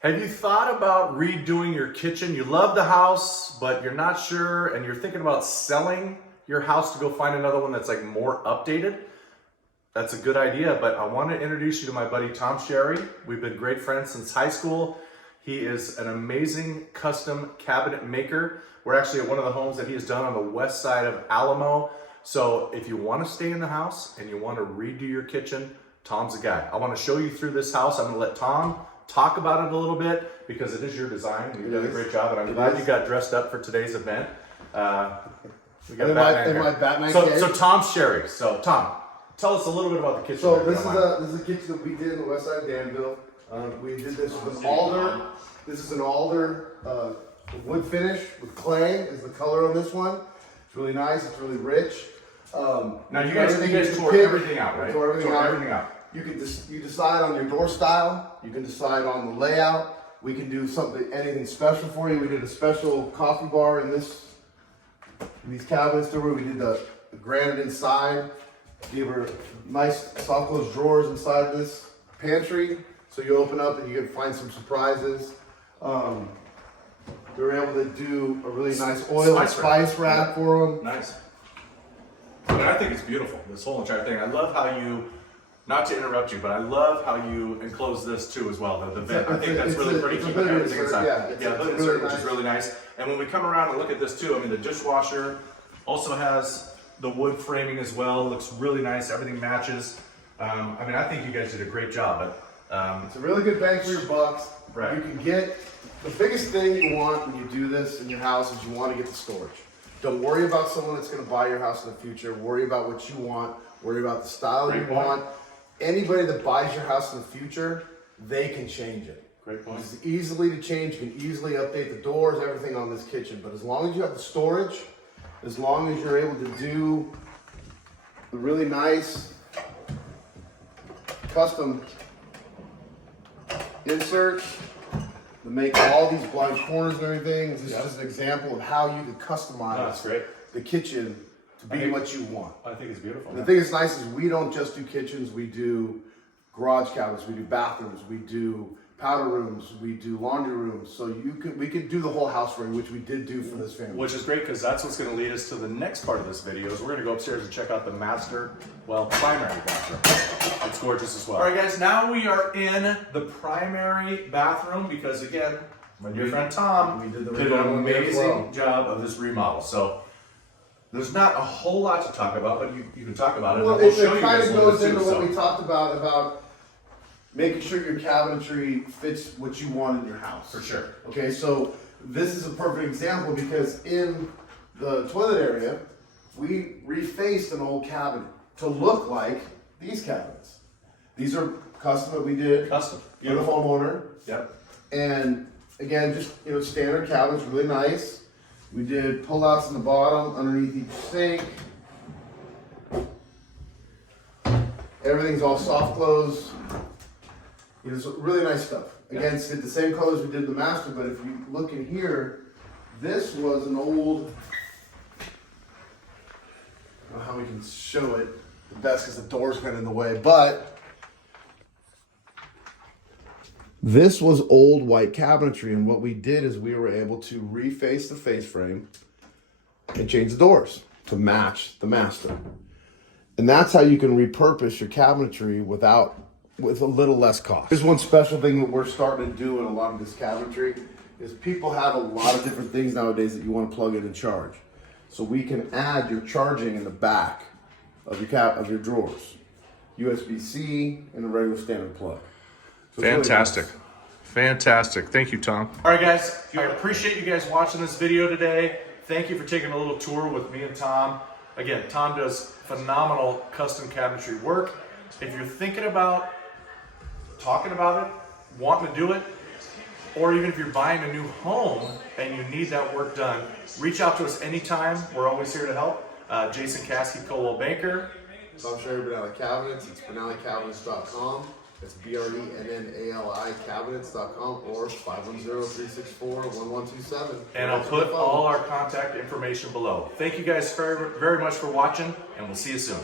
Have you thought about redoing your kitchen? You love the house, but you're not sure, and you're thinking about selling your house to go find another one that's like more updated? That's a good idea, but I want to introduce you to my buddy Tom Sherry. We've been great friends since high school. He is an amazing custom cabinet maker. We're actually at one of the homes that he has done on the west side of Alamo. So if you want to stay in the house and you want to redo your kitchen, Tom's the guy. I want to show you through this house. I'm going to let Tom talk about it a little bit because it is your design. You've done a great job, and I'm glad you got dressed up for today's event. We got Batman. So Tom Sherry. So Tom, tell us a little bit about the kitchen. So this is a kitchen that we did in the west side of Danville. We did this with an alder. This is an alder wood finish with clay is the color on this one. It's really nice. It's really rich. Now you guys tore everything out, right? Tore everything out. You decide on your door style. You can decide on the layout. We can do anything special for you. We did a special coffee bar in these cabinets where we did the granite inside. Gave her nice soft close drawers inside of this pantry. So you open up and you can find some surprises. We were able to do a really nice oil and spice rack for them. Nice. But I think it's beautiful, this whole entire thing. I love how you, not to interrupt you, but I love how you enclose this too as well, the vent. I think that's really pretty, keeping everything inside. Yeah, hood insert, which is really nice. And when we come around and look at this too, I mean, the dishwasher also has the wood framing as well. Looks really nice, everything matches. I mean, I think you guys did a great job, but it's a really good bang for your bucks. Right. You can get, the biggest thing you want when you do this in your house is you want to get the storage. Don't worry about someone that's going to buy your house in the future. Worry about what you want. Worry about the style you want. Anybody that buys your house in the future, they can change it. Great point. It's easily to change. You can easily update the doors, everything on this kitchen. But as long as you have the storage, as long as you're able to do the really nice custom inserts to make all these blind corners and everything. This is just an example of how you can customize the kitchen to be what you want. I think it's beautiful. The thing that's nice is we don't just do kitchens, we do garage cabinets, we do bathrooms, we do powder rooms, we do laundry rooms. So we could do the whole house for you, which we did do for this family. Which is great because that's what's going to lead us to the next part of this video. Is we're going to go upstairs and check out the primary bathroom. It's gorgeous as well. All right, guys, now we are in the primary bathroom because, again, my dear friend Tom did an amazing job of this remodel. So there's not a whole lot to talk about, but you can talk about it. Well, and we'll show it you kind guys of goes into what we talked about making sure your cabinetry fits what you want in your house. For sure. Okay, so this is a perfect example because in the toilet area, we refaced an old cabinet to look like these cabinets. These are custom that we did for the homeowner. Yep. And again, just standard cabinets, really nice. We did pull-outs in the bottom, underneath each sink. Everything's all soft close. It's really nice stuff. Again, it's the same colors we did the master, but if you look in here, this was an old, I don't know how we can show it the best because the door's kind of in the way, but this was old white cabinetry, and what we did is we were able to reface the face frame and change the doors to match the master. And that's how you can repurpose your cabinetry with a little less cost. There's one special thing that we're starting to do in a lot of this cabinetry is people have a lot of different things nowadays that you want to plug in and charge. So we can add your charging in the back of your drawers. USB-C and a regular standard plug. So fantastic. Really nice. Fantastic. Thank you, Tom. All right, guys. I appreciate you guys watching this video today. Thank you for taking a little tour with me and Tom. Again, Tom does phenomenal custom cabinetry work. If you're thinking about talking about it, wanting to do it, or even if you're buying a new home and you need that work done, reach out to us anytime. We're always here to help. Jason Caskey, Coldwell Banker. Tom Sherry, BrennAli Cabinets. It's BrennAliCabinets.com. It's BrennAli Cabinets.com or 510-364-1127. And I'll put all our contact information below. Thank you guys very, very much for watching, and we'll see you soon.